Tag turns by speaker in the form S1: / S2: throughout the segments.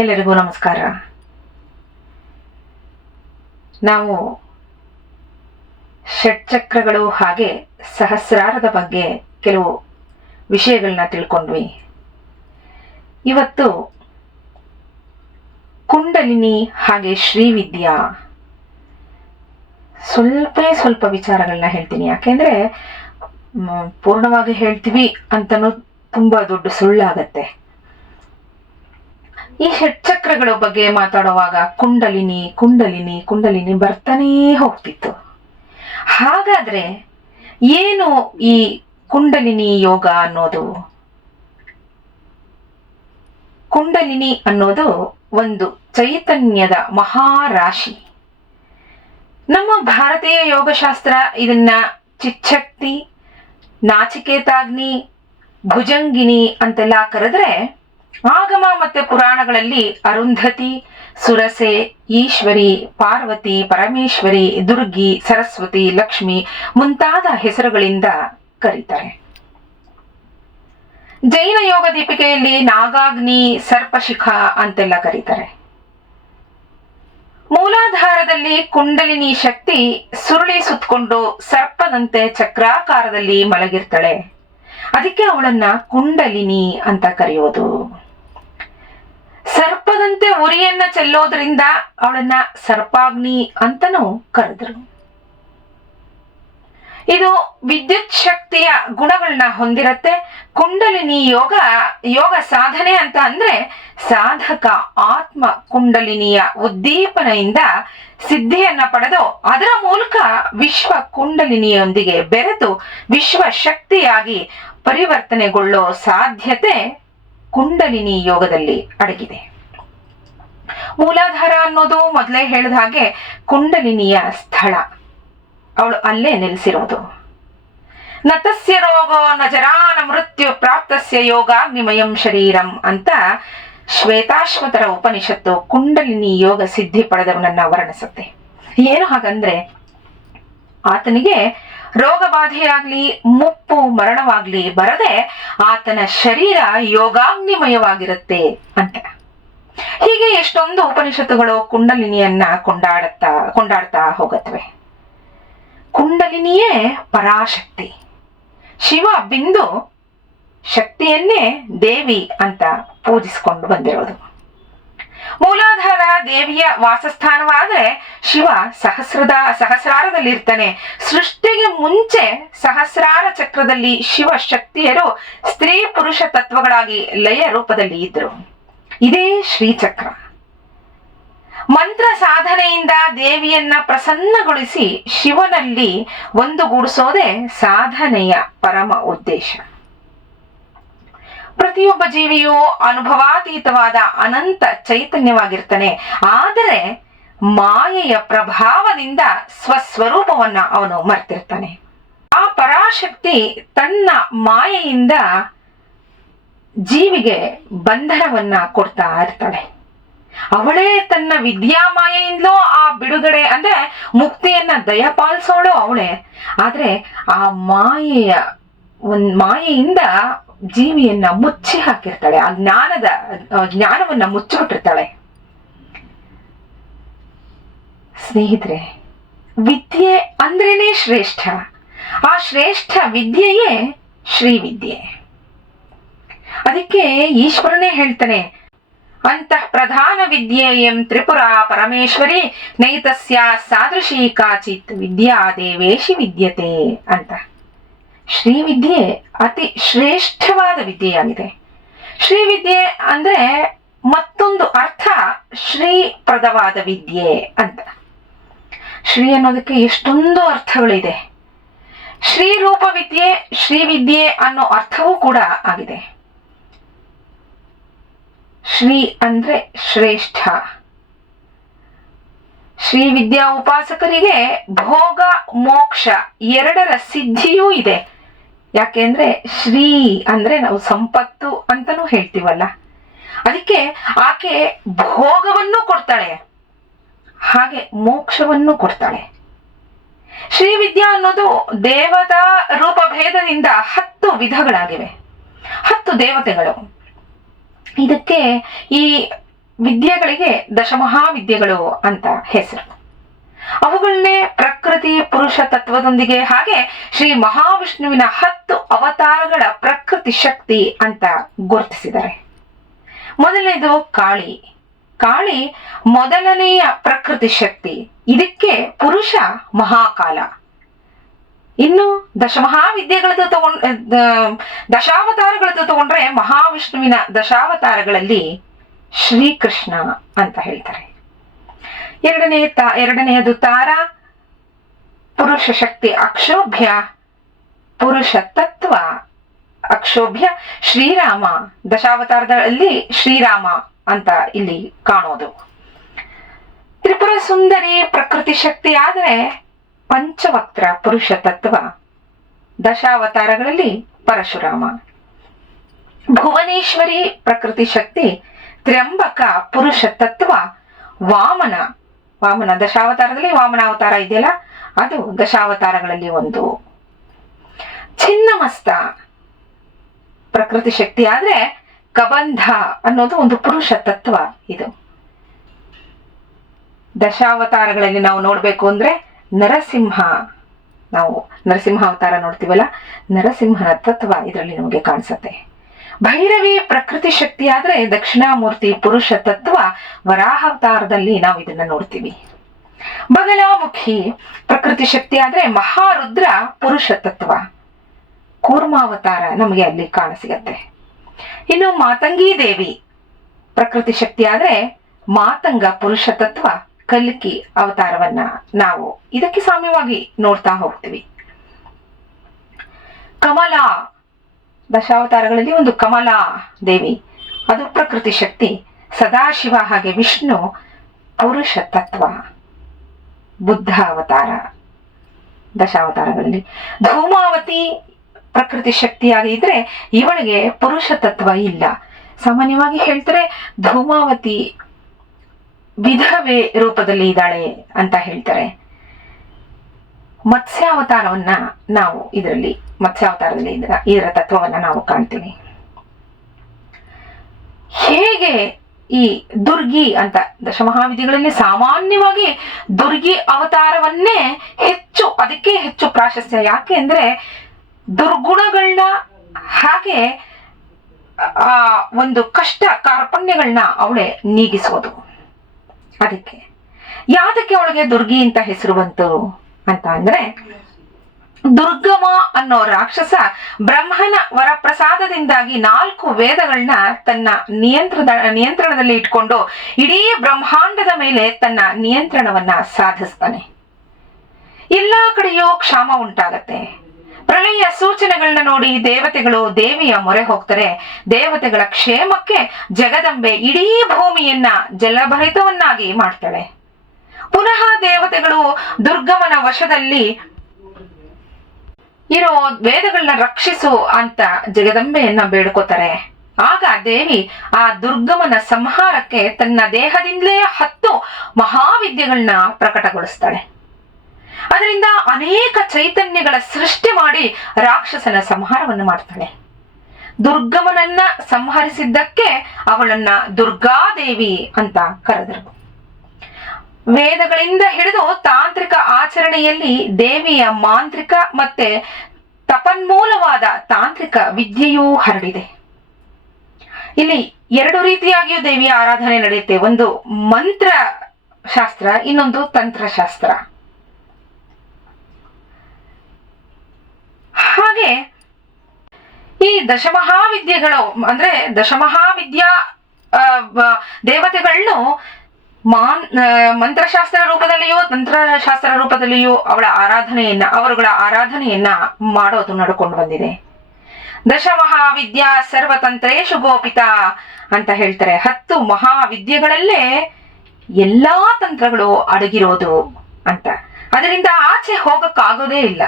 S1: ಎಲ್ಲರಿಗೂ ನಮಸ್ಕಾರ. ನಾವು ಷಟ್ಚಕ್ರಗಳು ಹಾಗೆ ಸಹಸ್ರಾರದ ಬಗ್ಗೆ ಕೆಲವು ವಿಷಯಗಳನ್ನ ತಿಳ್ಕೊಂಡ್ವಿ. ಇವತ್ತು ಕುಂಡಲಿನಿ ಹಾಗೆ ಶ್ರೀವಿದ್ಯಾ ಸ್ವಲ್ಪ ಸ್ವಲ್ಪ ವಿಚಾರಗಳನ್ನ ಹೇಳ್ತೀನಿ. ಯಾಕೆಂದ್ರೆ ಪೂರ್ಣವಾಗಿ ಹೇಳ್ತೀವಿ ಅಂತನೂ ತುಂಬಾ ದೊಡ್ಡ ಸುಳ್ಳಾಗತ್ತೆ. ಈ ಷಟ್ಚಕ್ರಗಳ ಬಗ್ಗೆ ಮಾತಾಡುವಾಗ ಕುಂಡಲಿನಿ ಕುಂಡಲಿನಿ ಕುಂಡಲಿನಿ ಬರ್ತಾನೇ ಹೋಗ್ತಿತ್ತು. ಹಾಗಾದ್ರೆ ಏನು ಈ ಕುಂಡಲಿನಿ ಯೋಗ ಅನ್ನೋದು? ಕುಂಡಲಿನಿ ಅನ್ನೋದು ಒಂದು ಚೈತನ್ಯದ ಮಹಾರಾಶಿ. ನಮ್ಮ ಭಾರತೀಯ ಯೋಗಶಾಸ್ತ್ರ ಇದನ್ನ ಚಿಚ್ಚಕ್ತಿ, ನಾಚಿಕೇತಾಗ್ನಿ, ಭುಜಂಗಿನಿ ಅಂತೆಲ್ಲ ಕರೆದ್ರೆ ಆಗಮ ಮತ್ತೆ ಪುರಾಣಗಳಲ್ಲಿ ಅರುಂಧತಿ, ಸುರಸೆ, ಈಶ್ವರಿ, ಪಾರ್ವತಿ, ಪರಮೇಶ್ವರಿ, ದುರ್ಗಿ, ಸರಸ್ವತಿ, ಲಕ್ಷ್ಮಿ ಮುಂತಾದ ಹೆಸರುಗಳಿಂದ ಕರೀತಾರೆ. ಜೈನ ಯೋಗ ದೀಪಿಕೆಯಲ್ಲಿ ನಾಗಾಗ್ನಿ, ಸರ್ಪಶಿಖ ಅಂತೆಲ್ಲ ಕರೀತಾರೆ. ಮೂಲಾಧಾರದಲ್ಲಿ ಕುಂಡಲಿನಿ ಶಕ್ತಿ ಸುರುಳಿ ಸುತ್ತಕೊಂಡು ಸರ್ಪದಂತೆ ಚಕ್ರಾಕಾರದಲ್ಲಿ ಮಲಗಿರ್ತಾಳೆ. ಅದಕ್ಕೆ ಅವಳನ್ನ ಕುಂಡಲಿನಿ ಅಂತ ಕರೆಯೋದು. ಉರಿಯನ್ನ ಚೆಲ್ಲೋದ್ರಿಂದ ಅವಳನ್ನ ಸರ್ಪಾಗ್ನಿ ಅಂತನೂ ಕರೆದ್ರು. ಇದು ವಿದ್ಯುತ್ ಶಕ್ತಿಯ ಗುಣಗಳನ್ನ ಹೊಂದಿರತ್ತೆ. ಕುಂಡಲಿನಿ ಯೋಗ ಯೋಗ ಸಾಧನೆ ಅಂತ ಅಂದ್ರೆ ಸಾಧಕ ಆತ್ಮ ಕುಂಡಲಿನಿಯ ಉದ್ದೀಪನೆಯಿಂದ ಸಿದ್ಧಿಯನ್ನ ಪಡೆದು ಅದರ ಮೂಲಕ ವಿಶ್ವ ಕುಂಡಲಿನಿಯೊಂದಿಗೆ ಬೆರೆತು ವಿಶ್ವ ಶಕ್ತಿಯಾಗಿ ಪರಿವರ್ತನೆಗೊಳ್ಳೋ ಸಾಧ್ಯತೆ ಕುಂಡಲಿನಿ ಯೋಗದಲ್ಲಿ ಅಡಗಿದೆ. ಮೂಲಾಧಾರ ಅನ್ನೋದು ಮೊದಲೇ ಹೇಳಿದ ಹಾಗೆ ಕುಂಡಲಿನಿಯ ಸ್ಥಳ. ಅವಳು ಅಲ್ಲೇ ನೆಲೆಸಿರೋದು. ನತಸ್ಯ ರೋಗೋ ನಜರಾನ ಮೃತ್ಯು ಪ್ರಾಪ್ತಸ್ಯ ಯೋಗಾಗ್ನಿಮಯಂ ಶರೀರಂ ಅಂತ ಶ್ವೇತಾಶ್ವತರ ಉಪನಿಷತ್ತು ಕುಂಡಲಿನಿ ಯೋಗ ಸಿದ್ಧಿ ಪಡೆದವನನ್ನ ವರ್ಣಿಸುತ್ತೆ. ಏನು ಹಾಗಂದ್ರೆ ಆತನಿಗೆ ರೋಗ ಬಾಧೆಯಾಗ್ಲಿ ಮುಪ್ಪು ಮರಣವಾಗ್ಲಿ ಬರದೆ ಆತನ ಶರೀರ ಯೋಗಾಗ್ನಿಮಯವಾಗಿರುತ್ತೆ ಅಂತ. ಹೀಗೆ ಎಷ್ಟೊಂದು ಉಪನಿಷತ್ತುಗಳು ಕುಂಡಲಿನಿಯನ್ನ ಕೊಂಡಾಡುತ್ತಾ, ಕೊಂಡಾಡ್ತಾ ಹೋಗತ್ವೆ. ಕುಂಡಲಿನಿಯೇ ಪರಾಶಕ್ತಿ. ಶಿವ ಬಿಂದು ಶಕ್ತಿಯನ್ನೇ ದೇವಿ ಅಂತ ಪೂಜಿಸಿಕೊಂಡು ಬಂದಿರೋದು. ಮೂಲಾಧಾರ ದೇವಿಯ ವಾಸಸ್ಥಾನವಾದ್ರೆ ಶಿವ ಸಹಸ್ರದ, ಸಹಸ್ರಾರದಲ್ಲಿರ್ತಾನೆ. ಸೃಷ್ಟಿಗೆ ಮುಂಚೆ ಸಹಸ್ರಾರ ಚಕ್ರದಲ್ಲಿ ಶಿವ ಶಕ್ತಿಯರು ಸ್ತ್ರೀ ಪುರುಷ ತತ್ವಗಳಾಗಿ ಲಯ ರೂಪದಲ್ಲಿ ಇದ್ರು. ಇದೇ ಶ್ರೀಚಕ್ರ. ಮಂತ್ರ ಸಾಧನೆಯಿಂದ ದೇವಿಯನ್ನ ಪ್ರಸನ್ನಗೊಳಿಸಿ ಶಿವನಲ್ಲಿ ಒಂದುಗೂಡಿಸೋದೇ ಸಾಧನೆಯ ಪರಮ ಉದ್ದೇಶ. ಪ್ರತಿಯೊಬ್ಬ ಜೀವಿಯು ಅನುಭವಾತೀತವಾದ ಅನಂತ ಚೈತನ್ಯವಾಗಿರ್ತಾನೆ. ಆದರೆ ಮಾಯೆಯ ಪ್ರಭಾವದಿಂದ ಸ್ವಸ್ವರೂಪವನ್ನ ಅವನು ಮರ್ತಿರ್ತಾನೆ. ಆ ಪರಾಶಕ್ತಿ ತನ್ನ ಮಾಯೆಯಿಂದ ಜೀವಿಗೆ ಬಂಧನವನ್ನ ಕೊಡ್ತಾ ಇರ್ತಾಳೆ. ಅವಳೇ ತನ್ನ ವಿದ್ಯಾಮಾಯೆಯಿಂದಲೂ ಆ ಬಿಡುಗಡೆ, ಅಂದ್ರೆ ಮುಕ್ತಿಯನ್ನ ದಯಪಾಲಿಸೋಳು ಅವಳೇ. ಆದ್ರೆ ಆ ಮಾಯೆಯ, ಒಂದ್ ಮಾಯೆಯಿಂದ ಜೀವಿಯನ್ನ ಮುಚ್ಚಿ ಹಾಕಿರ್ತಾಳೆ. ಆ ಜ್ಞಾನದ ಜ್ಞಾನವನ್ನ ಮುಚ್ಚಿಬಿಟ್ಟಿರ್ತಾಳೆ. ಸ್ನೇಹಿತರೆ, ವಿದ್ಯೆ ಅಂದ್ರೇನೆ ಶ್ರೇಷ್ಠ. ಆ ಶ್ರೇಷ್ಠ ವಿದ್ಯೆಯೇ ಶ್ರೀವಿದ್ಯೆ ಅದಕ್ಕೆ ಈಶ್ವರನೇ ಹೇಳ್ತಾನೆ, ಅಂತಃ ಪ್ರಧಾನ ವಿದ್ಯೆಯಂ ತ್ರಿಪುರ ಪರಮೇಶ್ವರಿ ನೈತಸ್ಯ ಸಾದೃಶಿ ಕಾಚಿತ್ ವಿದ್ಯಾ ದೇವೇಶಿ ವಿದ್ಯತೆ ಅಂತ. ಶ್ರೀವಿದ್ಯೆ ಅತಿ ಶ್ರೇಷ್ಠವಾದ ವಿದ್ಯೆಯಾಗಿದೆ. ಶ್ರೀವಿದ್ಯೆ ಅಂದ್ರೆ ಮತ್ತೊಂದು ಅರ್ಥ ಶ್ರೀಪ್ರದವಾದ ವಿದ್ಯೆ ಅಂತ. ಶ್ರೀ ಅನ್ನೋದಕ್ಕೆ ಎಷ್ಟೊಂದು ಅರ್ಥಗಳಿದೆ. ಶ್ರೀರೂಪ ವಿದ್ಯೆ ಶ್ರೀವಿದ್ಯೆ ಅನ್ನೋ ಅರ್ಥವೂ ಕೂಡ ಆಗಿದೆ. ಶ್ರೀ ಅಂದ್ರೆ ಶ್ರೇಷ್ಠ. ಶ್ರೀ ವಿದ್ಯಾ ಉಪಾಸಕರಿಗೆ ಭೋಗ, ಮೋಕ್ಷ ಎರಡರ ಸಿದ್ಧಿಯೂ ಇದೆ. ಯಾಕೆಂದ್ರೆ ಶ್ರೀ ಅಂದ್ರೆ ನಾವು ಸಂಪತ್ತು ಅಂತಾನೂ ಹೇಳ್ತೀವಲ್ಲ. ಅದಕ್ಕೆ ಆಕೆ ಭೋಗವನ್ನು ಕೊಡ್ತಾಳೆ. ಹಾಗೆ ಮೋಕ್ಷವನ್ನು ಕೊಡ್ತಾಳೆ. ಶ್ರೀ ವಿದ್ಯಾ ಅನ್ನೋದು ದೇವತಾ ರೂಪ ಭೇದದಿಂದ ಹತ್ತು ವಿಧಗಳಾಗಿವೆ. ಹತ್ತು ದೇವತೆಗಳು. ಇದಕ್ಕೆ ಈ ವಿದ್ಯೆಗಳಿಗೆ ದಶಮಹಾವಿದ್ಯೆಗಳು ಅಂತ ಹೆಸರು. ಅವುಗಳನ್ನೇ ಪ್ರಕೃತಿ ಪುರುಷ ತತ್ವದೊಂದಿಗೆ ಹಾಗೆ ಶ್ರೀ ಮಹಾವಿಷ್ಣುವಿನ ಹತ್ತು ಅವತಾರಗಳ ಪ್ರಕೃತಿ ಶಕ್ತಿ ಅಂತ ಗುರುತಿಸಿದ್ದಾರೆ. ಮೊದಲನೇದು ಕಾಳಿ. ಕಾಳಿ ಮೊದಲನೆಯ ಪ್ರಕೃತಿ ಶಕ್ತಿ. ಇದಕ್ಕೆ ಪುರುಷ ಮಹಾಕಾಲ. ಇನ್ನು ದಶಮಹಾವಿದ್ಯೆಗಳದ್ದು ತಗೊಂಡ್ ದ- ದಶಾವತಾರಗಳದ್ದು ತಗೊಂಡ್ರೆ ಮಹಾವಿಷ್ಣುವಿನ ದಶಾವತಾರಗಳಲ್ಲಿ ಶ್ರೀಕೃಷ್ಣ ಅಂತ ಹೇಳ್ತಾರೆ. ಎರಡನೇ ತಾ, ಎರಡನೆಯದು ತಾರ, ಪುರುಷ ಶಕ್ತಿ ಅಕ್ಷೋಭ್ಯ, ಪುರುಷ ತತ್ವ ಅಕ್ಷೋಭ್ಯ, ಶ್ರೀರಾಮ, ದಶಾವತಾರದಲ್ಲಿ ಶ್ರೀರಾಮ ಅಂತ ಇಲ್ಲಿ ಕಾಣೋದು. ತ್ರಿಪುರ ಸುಂದರಿ ಪ್ರಕೃತಿ ಶಕ್ತಿ ಆದರೆ ಪಂಚವಕ್ತ್ರ ಪುರುಷ ತತ್ವ. ದಶಾವತಾರಗಳಲ್ಲಿ ಪರಶುರಾಮ. ಭುವನೇಶ್ವರಿ ಪ್ರಕೃತಿ ಶಕ್ತಿ, ತ್ರ್ಯಂಬಕ ಪುರುಷ ತತ್ವ, ವಾಮನ. ವಾಮನ ದಶಾವತಾರದಲ್ಲಿ ವಾಮನ ಅವತಾರ ಇದೆಯಲ್ಲ, ಅದು ದಶಾವತಾರಗಳಲ್ಲಿ ಒಂದು. ಚಿನ್ನಮಸ್ತ ಪ್ರಕೃತಿ ಶಕ್ತಿ ಆದ್ರೆ ಕಬಂಧ ಅನ್ನೋದು ಒಂದು ಪುರುಷ ತತ್ವ ಇದು. ದಶಾವತಾರಗಳಲ್ಲಿ ನಾವು ನೋಡ್ಬೇಕು ಅಂದ್ರೆ ನರಸಿಂಹ, ನಾವು ನರಸಿಂಹ ಅವತಾರ ನೋಡ್ತೀವಲ್ಲ, ನರಸಿಂಹನ ತತ್ವ ಇದರಲ್ಲಿ ನಮಗೆ ಕಾಣಿಸುತ್ತೆ. ಭೈರವಿ ಪ್ರಕೃತಿ ಶಕ್ತಿ ಆದ್ರೆ ದಕ್ಷಿಣಾಮೂರ್ತಿ ಪುರುಷ ತತ್ವ ವರಾಹಾವತಾರದಲ್ಲಿ ನಾವು ಇದನ್ನ ನೋಡ್ತೀವಿ. ಬಗಲಾಮುಖಿ ಪ್ರಕೃತಿ ಶಕ್ತಿ ಆದ್ರೆ ಮಹಾರುದ್ರ ಪುರುಷ ತತ್ವ. ಕೂರ್ಮಾವತಾರ ನಮಗೆ ಅಲ್ಲಿ ಕಾಣಸಿಗತ್ತೆ. ಇನ್ನು ಮಾತಂಗಿ ದೇವಿ ಪ್ರಕೃತಿ ಶಕ್ತಿ ಆದ್ರೆ ಮಾತಂಗ ಪುರುಷ ತತ್ವ. ಕಲ್ಕಿ ಅವತಾರವನ್ನ ನಾವು ಇದಕ್ಕೆ ಸಾಮ್ಯವಾಗಿ ನೋಡ್ತಾ ಹೋಗ್ತೀವಿ. ಕಮಲ ದಶಾವತಾರಗಳಲ್ಲಿ ಒಂದು ಕಮಲಾ ದೇವಿ. ಅದು ಪ್ರಕೃತಿ ಶಕ್ತಿ. ಸದಾಶಿವ ಹಾಗೆ ವಿಷ್ಣು ಪುರುಷ ತತ್ವ. ಬುದ್ಧ ಅವತಾರ ದಶಾವತಾರಗಳಲ್ಲಿ. ಧೂಮಾವತಿ ಪ್ರಕೃತಿ ಶಕ್ತಿಯಾಗಿ ಇದ್ರೆ ಇವಳಿಗೆ ಪುರುಷ ತತ್ವ ಇಲ್ಲ. ಸಾಮಾನ್ಯವಾಗಿ ಹೇಳ್ತಾರೆ ಧೂಮಾವತಿ ವಿಧವೆ ರೂಪದಲ್ಲಿ ಇದ್ದಾಳೆ ಅಂತ ಹೇಳ್ತಾರೆ. ಮತ್ಸ್ಯಾವತಾರವನ್ನ ನಾವು ಇದರಲ್ಲಿ, ಮತ್ಸ್ಯಾವತಾರದಲ್ಲಿ ಇದರ ಇದರ ತತ್ವವನ್ನ ನಾವು ಕಾಣ್ತೀವಿ. ಹೇಗೆ ಈ ದುರ್ಗಿ ಅಂತ ದಶಮಹಾವಿಧಿಗಳಲ್ಲಿ ಸಾಮಾನ್ಯವಾಗಿ ದುರ್ಗಿ ಅವತಾರವನ್ನೇ ಹೆಚ್ಚು, ಅದಕ್ಕೆ ಹೆಚ್ಚು ಪ್ರಾಶಸ್ತ್ಯ ಯಾಕೆ ಅಂದ್ರೆ ದುರ್ಗುಣಗಳನ್ನ ಹಾಗೆ, ಆ ಒಂದು ಕಷ್ಟ ಕಾರ್ಪಣ್ಯಗಳನ್ನ ಅವಳೆ ನೀಗಿಸೋದು ಅದಕ್ಕೆ ಯಾತಕ್ಕೆ ಅವಳಿಗೆ ದುರ್ಗಿ ಅಂತ ಹೆಸರು ಬಂತು ಅಂತ ಅಂದ್ರೆ ದುರ್ಗಮ ಅನ್ನೋ ರಾಕ್ಷಸ ಬ್ರಹ್ಮನ ವರಪ್ರಸಾದದಿಂದಾಗಿ ನಾಲ್ಕು ವೇದಗಳನ್ನ ತನ್ನ ನಿಯಂತ್ರದ ನಿಯಂತ್ರಣದಲ್ಲಿ ಇಟ್ಕೊಂಡು ಇಡೀ ಬ್ರಹ್ಮಾಂಡದ ಮೇಲೆ ತನ್ನ ನಿಯಂತ್ರಣವನ್ನ ಸಾಧಿಸ್ತಾನೆ. ಎಲ್ಲಾ ಕಡೆಯೂ ಕ್ಷಾಮ ಉಂಟಾಗತ್ತೆ. ಪ್ರಳಯ ಸೂಚನೆಗಳನ್ನ ನೋಡಿ ದೇವತೆಗಳು ದೇವಿಯ ಮೊರೆ ಹೋಗ್ತಾರೆ. ದೇವತೆಗಳ ಕ್ಷೇಮಕ್ಕೆ ಜಗದಂಬೆ ಇಡೀ ಭೂಮಿಯನ್ನ ಜಲಭರಿತವನ್ನಾಗಿ ಮಾಡ್ತಾಳೆ. ಪುನಃ ದೇವತೆಗಳು ದುರ್ಗಮನ ವಶದಲ್ಲಿ ಇರೋ ವೇದಗಳನ್ನ ರಕ್ಷಿಸು ಅಂತ ಜಗದಂಬೆಯನ್ನ ಬೇಡ್ಕೋತಾರೆ. ಆಗ ದೇವಿ ಆ ದುರ್ಗಮನ ಸಂಹಾರಕ್ಕೆ ತನ್ನ ದೇಹದಿಂದಲೇ ಹತ್ತು ಮಹಾವಿದ್ಯೆಗಳನ್ನ ಪ್ರಕಟಗೊಳಿಸ್ತಾಳೆ. ಅದರಿಂದ ಅನೇಕ ಚೈತನ್ಯಗಳ ಸೃಷ್ಟಿ ಮಾಡಿ ರಾಕ್ಷಸನ ಸಂಹಾರವನ್ನು ಮಾಡ್ತಾಳೆ. ದುರ್ಗಮನನ್ನ ಸಂಹರಿಸಿದ್ದಕ್ಕೆ ಅವಳನ್ನ ದುರ್ಗಾದೇವಿ ಅಂತ ಕರೆದರು. ವೇದಗಳಿಂದ ಹಿಡಿದು ತಾಂತ್ರಿಕ ಆಚರಣೆಯಲ್ಲಿ ದೇವಿಯ ಮಾಂತ್ರಿಕ ಮತ್ತೆ ತಪನ್ಮೂಲವಾದ ತಾಂತ್ರಿಕ ವಿದ್ಯೆಯೂ ಹರಡಿದೆ. ಇಲ್ಲಿ ಎರಡು ರೀತಿಯಾಗಿಯೂ ದೇವಿಯ ಆರಾಧನೆ ನಡೆಯುತ್ತೆ. ಒಂದು ಮಂತ್ರ ಶಾಸ್ತ್ರ ಇನ್ನೊಂದು ತಂತ್ರಶಾಸ್ತ್ರ. ಹಾಗೆ ಈ ದಶಮಹಾವಿದ್ಯೆಗಳು, ಅಂದ್ರೆ ದಶಮಹಾವಿದ್ಯಾ ದೇವತೆಗಳನ್ನು ಮಾನ್ ಮಂತ್ರಶಾಸ್ತ್ರ ರೂಪದಲ್ಲಿಯೂ, ತಂತ್ರಶಾಸ್ತ್ರ ರೂಪದಲ್ಲಿಯೂ ಅವಳ ಆರಾಧನೆಯನ್ನ, ಅವರುಗಳ ಆರಾಧನೆಯನ್ನ ಮಾಡೋದು ನಡ್ಕೊಂಡು ಬಂದಿದೆ. ದಶಮಹಾವಿದ್ಯಾ ಸರ್ವತಂತ್ರೇಶು ಗೋಪಿತ ಅಂತ ಹೇಳ್ತಾರೆ. ಹತ್ತು ಮಹಾವಿದ್ಯೆಗಳಲ್ಲೇ ಎಲ್ಲಾ ತಂತ್ರಗಳು ಅಡಗಿರೋದು ಅಂತ. ಅದರಿಂದ ಆಚೆ ಹೋಗಕ್ಕಾಗೋದೇ ಇಲ್ಲ.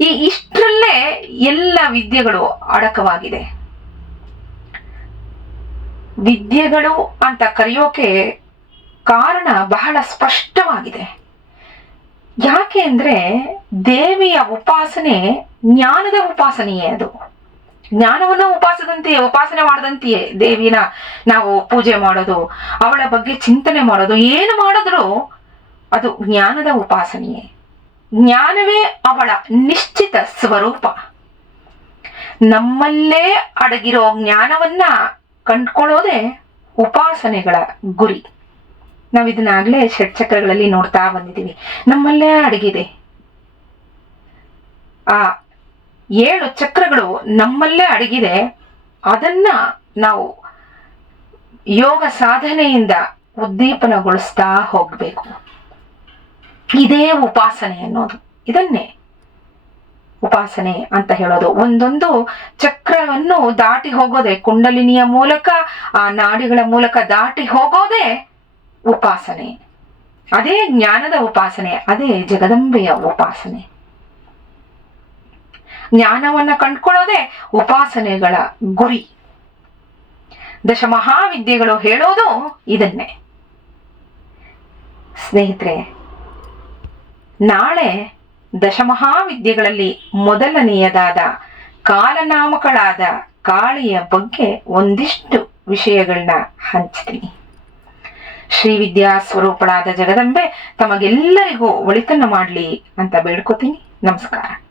S1: ಈ ಇಷ್ಟರಲ್ಲೇ ಎಲ್ಲ ವಿದ್ಯೆಗಳು ಅಡಕವಾಗಿದೆ. ವಿದ್ಯೆಗಳು ಅಂತ ಕರೆಯೋಕೆ ಕಾರಣ ಬಹಳ ಸ್ಪಷ್ಟವಾಗಿದೆ. ಯಾಕೆ ಅಂದ್ರೆ ದೇವಿಯ ಉಪಾಸನೆ ಜ್ಞಾನದ ಉಪಾಸನೆಯೇ ಅದು. ಜ್ಞಾನವನ್ನು ಉಪಾಸದಂತೆಯೇ, ಉಪಾಸನೆ ಮಾಡದಂತೆಯೇ ದೇವಿನ ನಾವು ಪೂಜೆ ಮಾಡೋದು, ಅವಳ ಬಗ್ಗೆ ಚಿಂತನೆ ಮಾಡೋದು, ಏನು ಮಾಡಿದ್ರು ಅದು ಜ್ಞಾನದ ಉಪಾಸನೆಯೇ. ಜ್ಞಾನವೇ ಅವಳ ನಿಶ್ಚಿತ ಸ್ವರೂಪ. ನಮ್ಮಲ್ಲೇ ಅಡಗಿರೋ ಜ್ಞಾನವನ್ನ ಕಂಡ್ಕೊಳ್ಳೋದೇ ಉಪಾಸನೆಗಳ ಗುರಿ. ನಾವು ಇದನ್ನಾಗಲೇ ಷಟ್ಚಕ್ರಗಳಲ್ಲಿ ನೋಡ್ತಾ ಬಂದಿದ್ದೀವಿ. ನಮ್ಮಲ್ಲೇ ಅಡಗಿದೆ. ಆ ಏಳು ಚಕ್ರಗಳು ನಮ್ಮಲ್ಲೇ ಅಡಗಿದೆ. ಅದನ್ನ ನಾವು ಯೋಗ ಸಾಧನೆಯಿಂದ ಉದ್ದೀಪನಗೊಳಿಸ್ತಾ ಹೋಗ್ಬೇಕು. ಇದೇ ಉಪಾಸನೆ ಅನ್ನೋದು. ಇದನ್ನೇ ಉಪಾಸನೆ ಅಂತ ಹೇಳೋದು. ಒಂದೊಂದು ಚಕ್ರವನ್ನು ದಾಟಿ ಹೋಗೋದೆ, ಕುಂಡಲಿನಿಯ ಮೂಲಕ, ಆ ನಾಡಿಗಳ ಮೂಲಕ ದಾಟಿ ಹೋಗೋದೇ ಉಪಾಸನೆ. ಅದೇ ಜ್ಞಾನದ ಉಪಾಸನೆ, ಅದೇ ಜಗದಂಬೆಯ ಉಪಾಸನೆ. ಜ್ಞಾನವನ್ನ ಕಂಡ್ಕೊಳ್ಳೋದೇ ಉಪಾಸನೆಗಳ ಗುರಿ. ದಶಮಹಾವಿದ್ಯೆಗಳು ಹೇಳೋದು ಇದನ್ನೇ. ಸ್ನೇಹಿತರೆ ನಾಳೆ ದಶಮಹಾವಿದ್ಯೆಗಳಲ್ಲಿ ಮೊದಲನೆಯದಾದ ಕಾಲನಾಮಕಳಾದ ಕಾಳಿಯ ಬಗ್ಗೆ ಒಂದಿಷ್ಟು ವಿಷಯಗಳನ್ನ ಹಂಚ್ತೀನಿ. ಶ್ರೀವಿದ್ಯಾ ಸ್ವರೂಪಳಾದ ಜಗದಂಬೆ ತಮಗೆಲ್ಲರಿಗೂ ಒಳಿತನ್ನು ಮಾಡಲಿ ಅಂತ ಬೇಡ್ಕೋತೀನಿ. ನಮಸ್ಕಾರ.